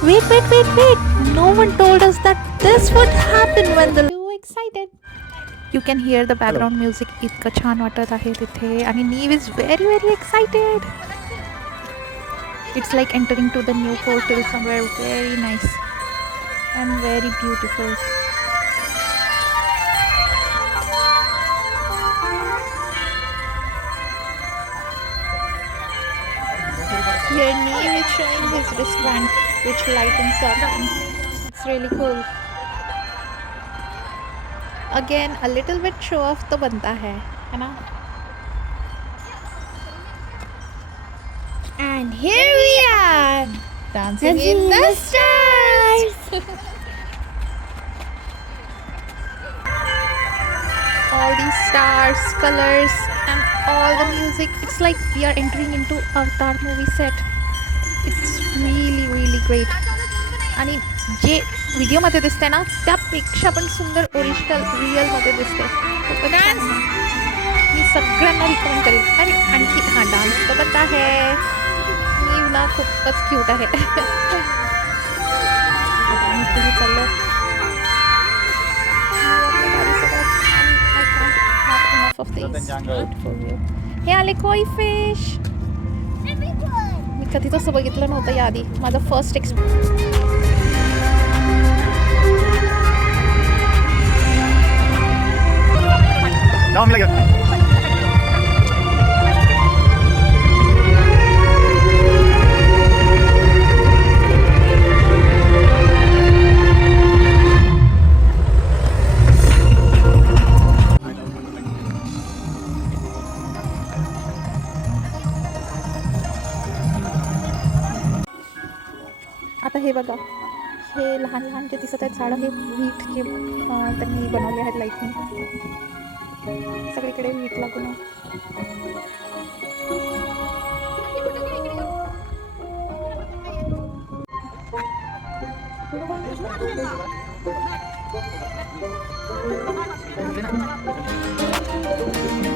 Wait, wait, wait, wait. No one told us that this would happen when the too excited. You can hear the background music. इतकं छान वाटत आहे तिथे आणि Neve is very very excited. It's like entering to the new portal somewhere very nice and very beautiful. Here Neve is showing his wristband which lightens up. It's really cool. Again a little bit show off तो बनता है ना? And here we are, Dancing in the stars. All these stars, colors, and all the music. It's like we are entering into Avatar movie set. It's really really great. आणि जे व्हिडिओमध्ये दिसते ना त्यापेक्षा पण सुंदर ओरिजिनल रिअलमध्ये दिसते. खूपच छान आहे. मी सगळ्यांना रिकमेंड करेन. आणि आणखी हा डान्स तर बनता है. नीव ना खूपच क्यूट आहे. आता आम्ही पुढे चाललो. Of these beautiful view. हे आले कोई फिश. मी कधी तसं बघितलं नव्हतं याआधी. माझा first experience. Down like it. आता हे बघा हे लहान लहान जे दिसत आहेत झाडं हे वीटचे त्यांनी बनवले आहेत लाईटनी. सगळीकडे वीट लागून आहे.